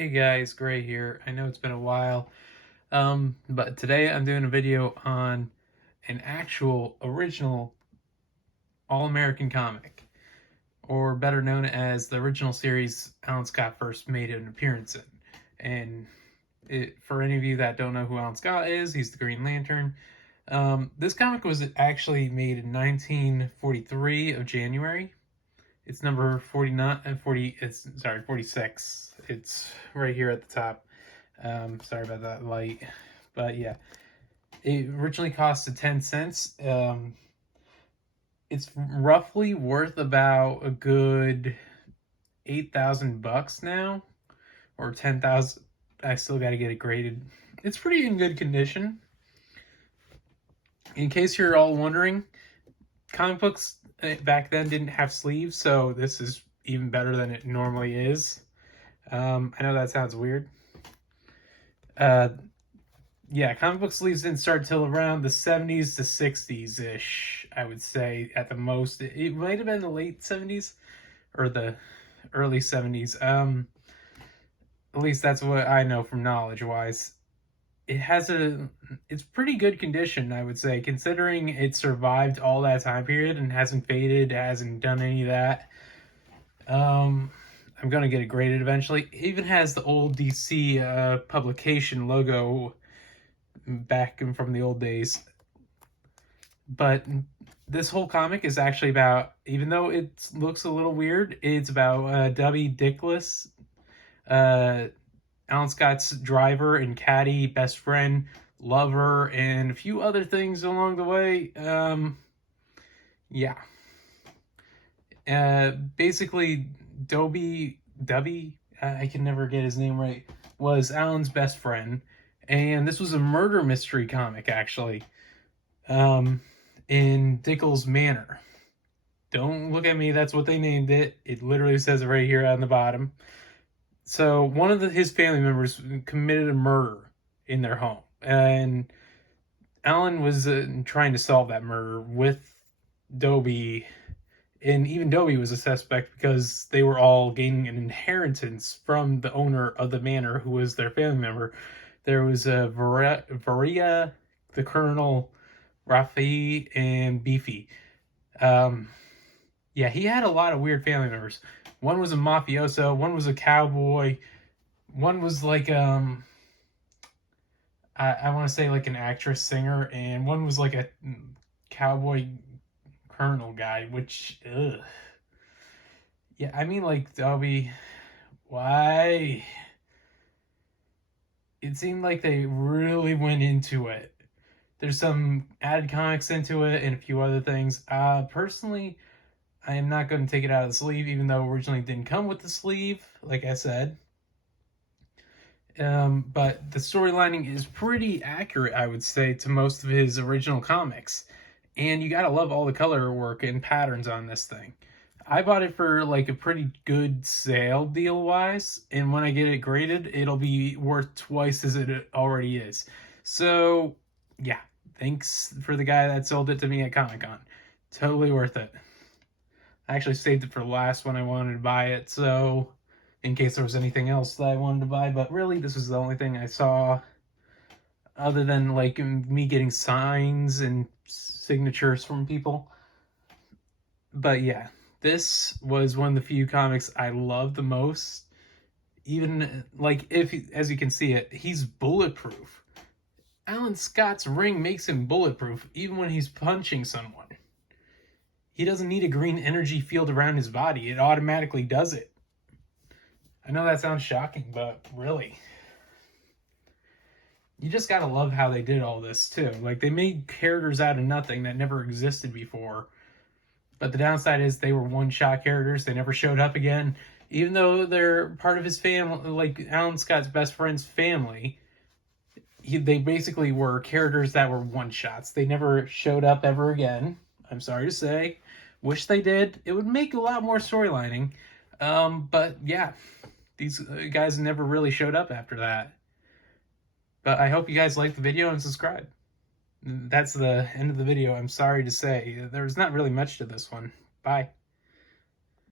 Hey guys, Gray here. I know it's been a while, but today I'm doing a video on an actual original All-American comic, or better known as the original series Alan Scott first made an appearance in. And for any of you that don't know who Alan Scott is, he's the Green Lantern. This comic was actually made in 1943 of January. It's number 46. It's right here at the top. Sorry about that light. But yeah, it originally costed 10 cents. It's roughly worth about a good 8,000 bucks now, or 10,000. I still got to get it graded. It's pretty in good condition. In case you're all wondering, comic books back then didn't have sleeves, so this is even better than it normally is. I know that sounds weird. Yeah, comic book sleeves didn't start till around the 70s to 60s ish, I would say, at the most. It might have been the late 70s or the early 70s. At least that's what I know from knowledge wise. It's pretty good condition, I would say, considering it survived all that time period and hasn't faded, hasn't done any of that. I'm gonna get it graded eventually. It even has the old DC publication logo back from the old days. But this whole comic is actually about, even though it looks a little weird, it's about Dickles, Alan Scott's driver and caddy, best friend, lover, and a few other things along the way. Yeah. Basically, Dubby, I can never get his name right, was Alan's best friend, and this was a murder mystery comic, actually, in Dickles Manor. Don't look at me, that's what they named it. It literally says it right here on the bottom. So one of his family members committed a murder in their home, and Alan was trying to solve that murder with Dobie, and even Dobie was a suspect because they were all gaining an inheritance from the owner of the manor, who was their family member. There was Varia, the Colonel, Rafi, and Beefy. Yeah, he had a lot of weird family members. One was a mafioso, one was a cowboy, one was like I want to say like an actress singer, and one was like a cowboy colonel guy, which yeah, I mean, like, Dobby, why? It seemed like they really went into it. There's some added comics into it and a few other things. Personally, I am not going to take it out of the sleeve, even though originally it didn't come with the sleeve, like I said. But the storylining is pretty accurate, I would say, to most of his original comics. And you gotta love all the color work and patterns on this thing. I bought it for like a pretty good sale deal wise, and when I get it graded, it'll be worth twice as it already is. So, yeah, thanks for the guy that sold it to me at Comic-Con. Totally worth it. I actually saved it for the last when I wanted to buy it, so in case there was anything else that I wanted to buy, but really this was the only thing I saw other than like me getting signs and signatures from people. But yeah, this was one of the few comics I love the most. Even like, if as you can see it, he's bulletproof. Alan Scott's ring makes him bulletproof even when he's punching someone. He doesn't need a green energy field around his body. It automatically does it. I know that sounds shocking, but really, you just gotta love how they did all this too. Like, they made characters out of nothing that never existed before. But the downside is they were one-shot characters. They never showed up again. Even though they're part of his family, like Alan Scott's best friend's family, they basically were characters that were one-shots. They never showed up ever again. I'm sorry to say. Wish they did. It would make a lot more storylining. But yeah, these guys never really showed up after that. But I hope you guys liked the video and subscribe. That's the end of the video. I'm sorry to say. There's not really much to this one. Bye.